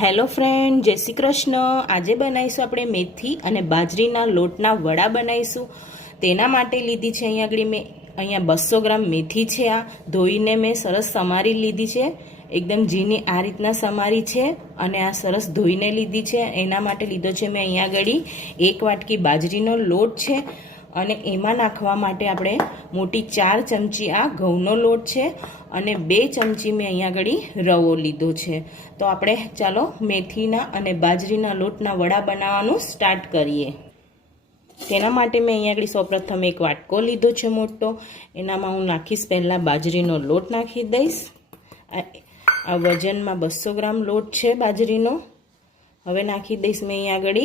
Hello friend, જય શ્રી કૃષ્ણ. આજે બનાવીશું આપણે મેથી અને બાજરીના લોટના વડા બનાવીશું. તેના માટે લીધી છે અહીંયા આગળ મેં, અહીંયા બસો ગ્રામ મેથી છે આ. ધોઈને મેં સરસ સમારી લીધી છે. એકદમ ઝીણી આ રીતના સમારી છે અને આ સરસ ધોઈને લીધી છે. એના માટે લીધો છે મેં અહીંયા આગળ એક વાટકી બાજરીનો લોટ છે. અને એમાં નાખવા માટે આપણે મોટી ચાર ચમચી આ ઘઉંનો લોટ છે અને બે ચમચી મેં અહીંયા આગળ રવો લીધો છે. તો આપણે ચાલો મેથીના અને બાજરીના લોટના વડા બનાવવાનું સ્ટાર્ટ કરીએ. તેના માટે મેં અહીંયા આગળ સૌપ્રથમ એક વાટકો લીધો છે મોટો. એનામાં હું નાખીશ પહેલાં બાજરીનો લોટ નાખી દઈશ. આ- વજનમાં બસો ગ્રામ લોટ છે બાજરીનો. હવે નાખી દઈશ મેં અહીંયા આગળ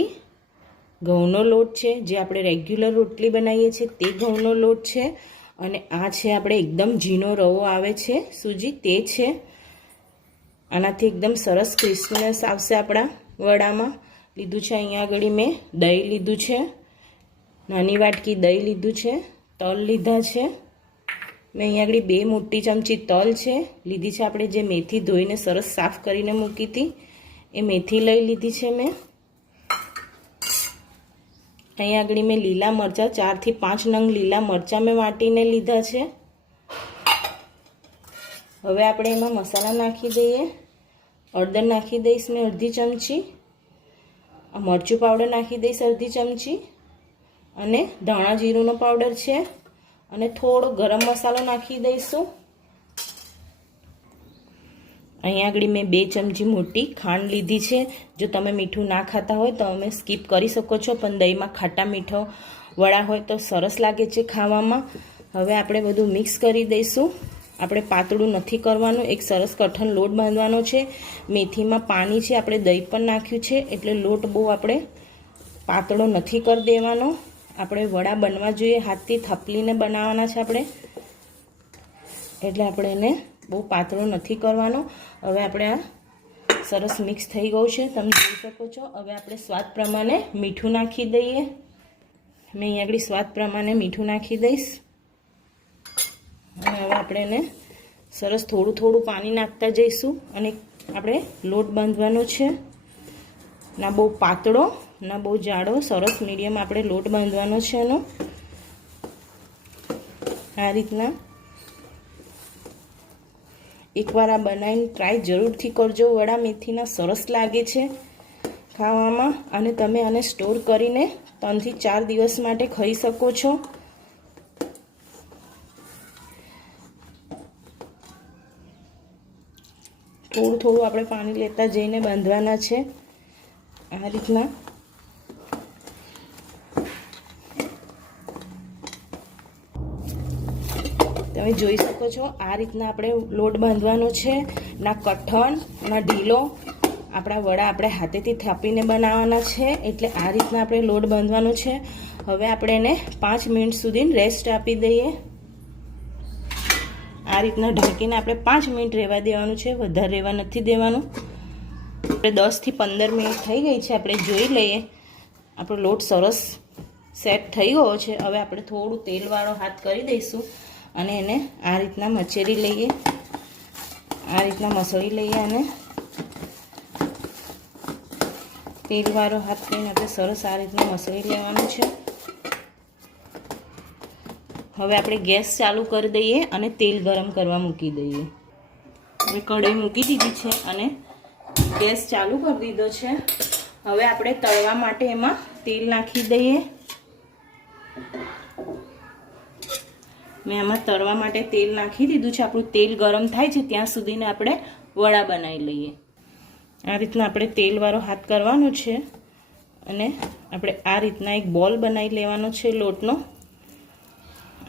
ઘઉંનો લોટ છે, જે આપણે રેગ્યુલર રોટલી બનાવીએ છીએ તે ઘઉંનો લોટ છે. અને આ છે આપણે એકદમ ઝીણો રવો આવે છે. સૂજી, તે છે. આનાથી એકદમ સરસ ક્રિસ્પીનેસ આવશે આપણા વડામાં. લીધું છે અહીંયા આગળ મેં દહીં લીધું છે. નાની વાટકી દહીં લીધું છે. તલ લીધા છે. મેં અહીંયા આગળ બે મોટી ચમચી તલ છે. લીધી છે આપણે જે મેથી ધોઈને સરસ સાફ કરીને મૂકી હતી. એ મેથી લઈ લીધી છે મેં. અહીંયા આગળ મેં લીલા મરચાં, ચારથી પાંચ નંગ લીલા મરચાં મેં વાટીને લીધા છે. હવે આપણે એમાં મસાલા નાખી દઈએ. હળદર નાખી દઈશ મેં અડધી ચમચી. મરચું પાવડર નાખી દઈશ અડધી ચમચી. અને ધાણા જીરુંનો પાવડર છે. અને થોડો ગરમ મસાલો નાખી દઈશું. અહીંયા આગળ મેં બે ચમચી મોટી ખાંડ લીધી છે. જો તમે મીઠું ના ખાતા હોય તો તમે સ્કીપ કરી શકો છો, પણ દહીંમાં ખાટા મીઠો વડા હોય તો સરસ લાગે છે ખાવામાં. હવે આપણે બધું મિક્સ કરી દઈશું. આપણે પાતળું નથી કરવાનું, એક સરસ કઠણ લોટ બાંધવાનો છે. મેથીમાં પાણી છે, આપણે દહીં પણ નાખ્યું છે, એટલે લોટ બહુ આપણે પાતળો નથી કરી દેવાનો. આપણે વડા બનવા જોઈએ, હાથથી થપલીને બનાવવાના છે આપણે. એટલે આપણે એને બહુ પાતળો નથી કરવાનો. હવે આપણે આ સરસ મિક્સ થઈ ગયું છે. તમે જોઈ શકો છો. હવે આપણે સ્વાદ પ્રમાણે મીઠું નાખી દઈએ. મેં અહીંયા આગળ સ્વાદ પ્રમાણે મીઠું નાખી દઈશ. અને હવે આપણે એને સરસ થોડું થોડું પાણી નાખતા જઈશું. અને આપણે લોટ બાંધવાનો છે. ના બહુ પાતળો, ના બહુ જાડો, સરસ મીડિયમ આપણે લોટ બાંધવાનો છે એનો. આ રીતના એકવાર આ બનાવીને ટ્રાય જરૂરથી કરજો. વડા મેથીના સરસ લાગે છે ખાવામાં અને તમે આને સ્ટોર કરીને ત્રણથી ચાર દિવસ માટે ખાઈ શકો છો. થોડું થોડું આપણે પાણી લેતા જઈને બાંધવાના છે. આ રીતના તમે જોઈ શકો છો આ રીતના આપણે લોટ બાંધવાનો છે, ના કઠણ, ના ઢીલો. આપણા વડા આપણે હાથેથી થાપીને બનાવવાના છે, એટલે આ રીતના આપણે લોટ બાંધવાનો છે. હવે આપણે એને પાંચ મિનિટ સુધી રેસ્ટ આપી દઈએ. આ રીતના ઢાંકીને આપણે પાંચ મિનિટ રહેવા દેવાનું છે, વધારે રહેવા નથી દેવાનું. આપણે દસથી પંદર મિનિટ થઈ ગઈ છે, આપણે જોઈ લઈએ. આપણો લોટ સરસ સેટ થઈ ગયો છે. હવે આપણે થોડું તેલવાળો હાથ કરી દઈશું. અને એને આ રીતના મચેરી લઈએ. આ રીતના મસળી લઈએ અને તેલવાળો હાથ કરીને આપણે સરસ આ રીતના મસળી લેવાનું છે. હવે આપણે ગેસ ચાલુ કરી દઈએ અને તેલ ગરમ કરવા મૂકી દઈએ. હવે કઢાઈ મૂકી દીધી છે અને ગેસ ચાલુ કરી દીધો છે. હવે આપણે તળવા માટે એમાં તેલ નાખી દઈએ. મેં આમાં તળવા માટે તેલ નાખી દીધું છે. આપણું તેલ ગરમ થાય છે ત્યાં સુધીને આપણે વડા બનાવી લઈએ. આ રીતના આપણે તેલવાળો હાથ કરવાનો છે અને આપણે આ રીતના એક બોલ બનાવી લેવાનો છે લોટનો.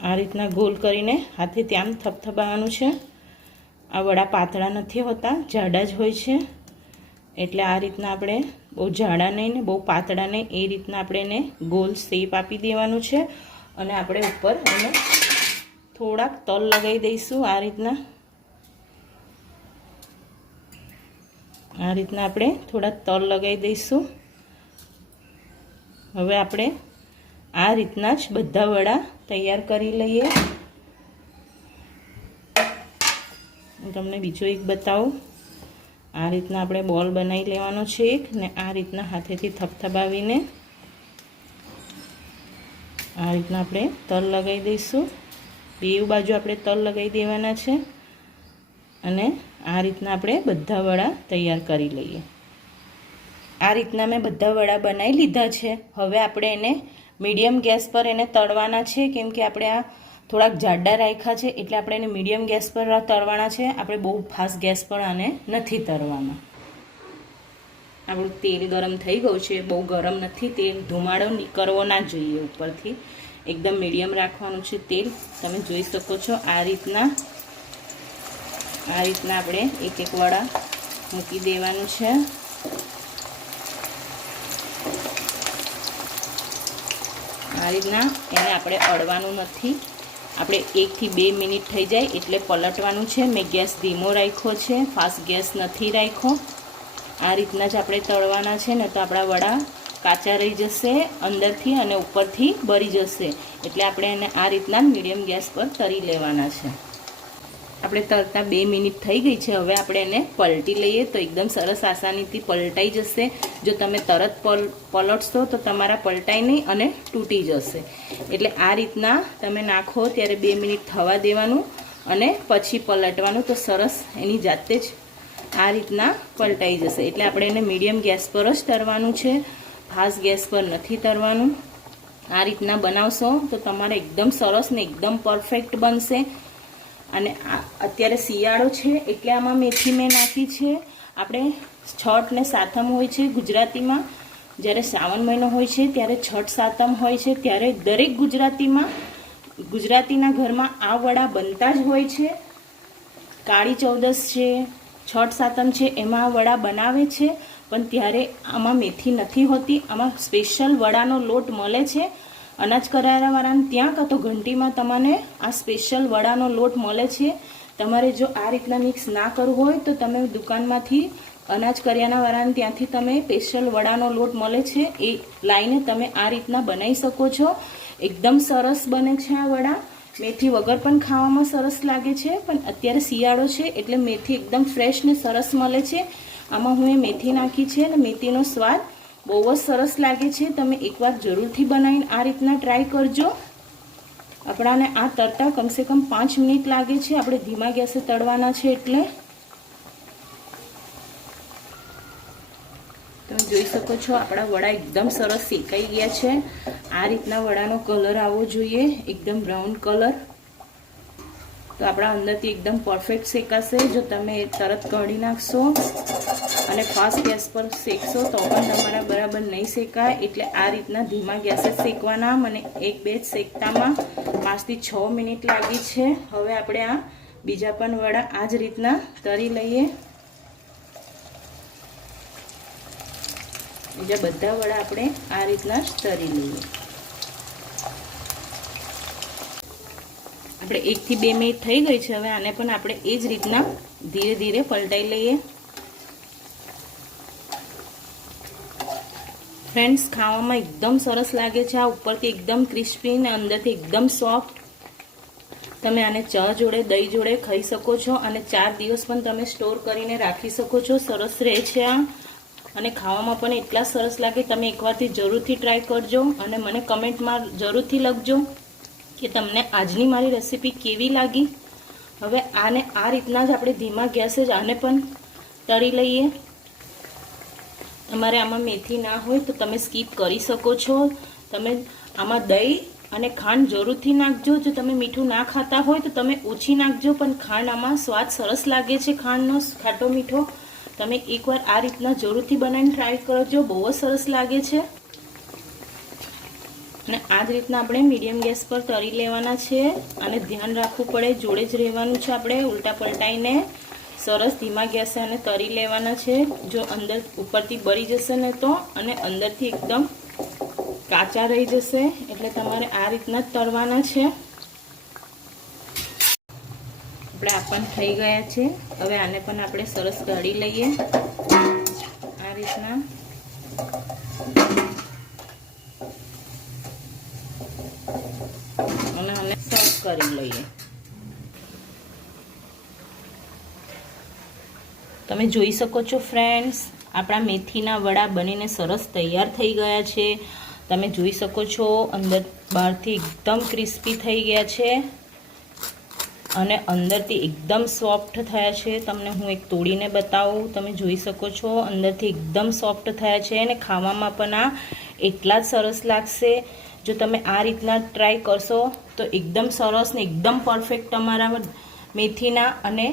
આ રીતના ગોલ કરીને હાથે ત્યાં થપથપાવવાનું છે. આ વડા પાતળા નથી હોતા, જાડા જ હોય છે. એટલે આ રીતના આપણે બહુ જાડા નહીં ને બહુ પાતળા નહીં, એ રીતના આપણે એને ગોલ શેપ આપી દેવાનું છે. અને આપણે ઉપર એને થોડાક તલ લગાવી દઈશું આ રીતના. આ રીતના આપણે થોડા તલ લગાવી દઈશું. હવે આપણે આ રીતના જ બધા વડા તૈયાર કરી લઈએ. હું તમને બીજો એક બતાવું. આ રીતના આપણે બોલ બનાવી લેવાનો છે એક ને આ રીતના હાથેથી થપથપાવીને આ રીતના આપણે તલ લગાવી દઈશું. બેવ બાજુ આપણે તલ લગાવી દેવાના છે. અને આ રીતના આપણે બધા વડા તૈયાર કરી લઈએ. આ રીતના મેં બધા વડા બનાવી લીધા છે. હવે આપણે એને મીડિયમ ગેસ પર એને તળવાના છે. કેમ કે આપણે આ થોડાક જાડા રાખ્યા છે, એટલે આપણે એને મીડિયમ ગેસ પર તળવાના છે. આપણે બહુ ફાસ્ટ ગેસ પર આને નથી તળવાના. આપણું તેલ ગરમ થઈ ગયું છે. બહુ ગરમ નથી તેલ. ધુમાડો કરવો ના જોઈએ ઉપરથી. એકદમ મીડિયમ રાખવાનું છે તેલ. તમે જોઈ શકો છો આ રીતના આ રીતના આપણે એક એક વડા મૂકી દેવાનું છે. આ રીતના એને આપણે અડવાનું નથી. આપણે એકથી બે મિનિટ થઈ જાય એટલે પલટવાનું છે. મેં ગેસ ધીમો રાખ્યો છે. ફાસ્ટ ગેસ નથી રાખ્યો. આ રીતના જ આપણે તળવાના છે ને તો આપણા વડા કાચા રહી જશે, અંદરથી અને ઉપરથી બળી જશે. એટલે આપણે એને આ રીતના મીડિયમ ગેસ પર તરી લેવાના છે. આપણે તરતા બે મિનિટ થઈ ગઈ છે, હવે આપણે એને પલટી લઈએ તો એકદમ સરસ આસાનીથી પલટાઈ જશે. જો તમે તરત પલ, પલટશો તો તમારા પલટાઈ નહીં અને તૂટી જશે. એટલે આ રીતના તમે નાખો, ત્યારે બે મિનિટ થવા દેવાનું અને પછી પલટવાનું તો સરસ એની જાતે જ આ રીતના પલટાઈ જશે. એટલે આપણે એને મીડિયમ ગેસ પર જ તરવાનું છે. ફાસ્ટ ગેસ પર નથી તરવાનું. આ રીતના બનાવશો તો તમારે એકદમ સરસ ને એકદમ પરફેક્ટ બનશે. અને અત્યારે શિયાળો છે એટલે આમાં મેથી મેં નાખી છે. આપણે છઠ ને સાતમ હોય છે ગુજરાતીમાં. જ્યારે શ્રાવણ મહિનો હોય છે ત્યારે છઠ સાતમ હોય છે. ત્યારે દરેક ગુજરાતીમાં, ગુજરાતીના ઘરમાં આ વડા બનતા જ હોય છે. કાળી ચૌદસ છે, છઠ સાતમ છે, એમાં આ વડા બનાવે છે. પણ ત્યારે આમાં મેથી નથી હોતી. આમાં સ્પેશિયલ વડાનો લોટ મળે છે. અનાજ કરારાવાળાને ત્યાં કાં તો ઘંટીમાં તમને આ સ્પેશિયલ વડાનો લોટ મળે છે. તમારે જો આ રીતના મિક્સ ના કરવું હોય તો તમે દુકાનમાંથી અનાજ કરિયાણાવાળાને ત્યાંથી તમે સ્પેશિયલ વડાનો લોટ મળે છે. એ લાઈને તમે આ રીતના બનાવી શકો છો. એકદમ સરસ બને છે આ વડા. મેથી વગર પણ ખાવામાં સરસ લાગે છે. પણ અત્યારે શિયાળો છે એટલે મેથી એકદમ ફ્રેશ ને સરસ મળે છે. આમાં હું એ મેથી નાખી છે અને મેથીનો સ્વાદ બહુ જ સરસ લાગે છે. તમે એકવાર જરૂરથી બનાવીને આ રીતના ટ્રાય કરજો. આપણાને આ તરતા કમસે કમ પાંચ મિનિટ લાગે છે. આપણે ધીમા ગેસે તળવાના છે એટલે. તમે જોઈ શકો છો, આપણા વડા એકદમ સરસ શેકાઈ ગયા છે. આ રીતના વડાનો કલર આવવો જોઈએ, એકદમ બ્રાઉન કલર. તો આપણા અંદરથી એકદમ પરફેક્ટ શેકાશે. જો તમે તરત કાઢી નાખશો અને ફાસ્ટ ગેસ પર શેકશો તો પણ તમારા બરાબર નહીં શેકાય. એટલે આ રીતના ધીમા ગેસે શેકવાના મને એક બે શેકતામાં પાંચથી છ મિનિટ લાગી છે. હવે આપણે આ બીજા પણ વડા આ જ રીતના તરી લઈએ. બીજા બધા વડા આપણે આ રીતના જ તરી લઈએ. આપણે એકથી બે મિનિટ થઈ ગઈ છે. હવે આને પણ આપણે એ જ રીતના ધીરે ધીરે પલટાઈ લઈએ. ફ્રેન્ડ્સ ખાવામાં એકદમ સરસ લાગે છે. આ ઉપરથી એકદમ ક્રિસ્પી ને અંદરથી એકદમ સોફ્ટ તમે આને ચા જોડે, દહીં જોડે ખાઈ શકો છો અને ચાર દિવસ પણ તમે સ્ટોર કરીને રાખી શકો છો. સરસ રહે છે આ. અને ખાવામાં પણ એટલા સરસ લાગે. તમે એકવારથી જરૂરથી ટ્રાય કરજો અને મને કમેન્ટમાં જરૂરથી લખજો કે તમને આજની મારી રેસીપી કેવી લાગી. હવે આને આ રીતના જ આપણે ધીમા ગેસે જ આને પણ તળી લઈએ. તમારે આમાં મેથી ના હોય તો તમે સ્કીપ કરી શકો છો. તમે આમાં દહીં અને ખાંડ જરૂરથી નાખજો. જો તમે મીઠું ના ખાતા હોય તો તમે ઓછી નાખજો, પણ ખાંડ આમાં સ્વાદ સરસ લાગે છે ખાંડનો, ખાટો મીઠો. તમે એકવાર આ રીતના જરૂરથી બનાવીને ટ્રાય કરજો, બહુ જ સરસ લાગે છે. અને આ જ રીતના આપણે મીડિયમ ગેસ પર તળી લેવાના છે. અને ધ્યાન રાખવું પડે, જોડે જ રહેવાનું છે આપણે, ઉલટા પલટાઈને. સરસ ધીમા ગેસે અને તરી લેવાના છે. જો અંદર ઉપરથી બળી જશે ને તો અને અંદરથી એકદમ કાચા રહી જશે. એટલે તમારે આ રીતના જ તળવાના છે. આપણે આ પણ થઈ ગયા છે. હવે આને પણ આપણે સરસ તળી લઈએ. આ રીતના. અને આને સર્વ કરી લઈએ. તમે જોઈ શકો છો ફ્રેન્ડ્સ આપણા મેથીના વડા બનીને સરસ તૈયાર થઈ ગયા છે. તમે જોઈ શકો છો, અંદર બહારથી એકદમ ક્રિસ્પી થઈ ગયા છે અને અંદરથી એકદમ સોફ્ટ થયા છે. તમને હું એક તોડીને બતાવું. તમે જોઈ શકો છો, અંદરથી એકદમ સોફ્ટ થયા છે અને ખાવામાં પણ આ એટલા જ સરસ લાગશે. જો તમે આ રીતના ટ્રાય કરશો તો એકદમ સરસ ને એકદમ પરફેક્ટ તમારા મેથીના અને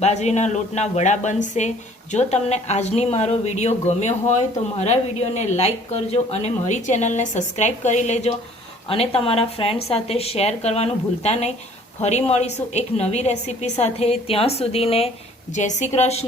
બાજરીના લોટના વડા બનશે. જો તમને આજની મારો વીડિયો ગમ્યો હોય તો મારા વિડીયોને લાઇક કરજો અને મારી ચેનલને સબસ્ક્રાઈબ કરી લેજો અને તમારા ફ્રેન્ડ સાથે શેર કરવાનું ભૂલતા નહીં. ફરી મળીશું એક નવી રેસીપી સાથે. ત્યાં સુધીને જય શ્રી કૃષ્ણ.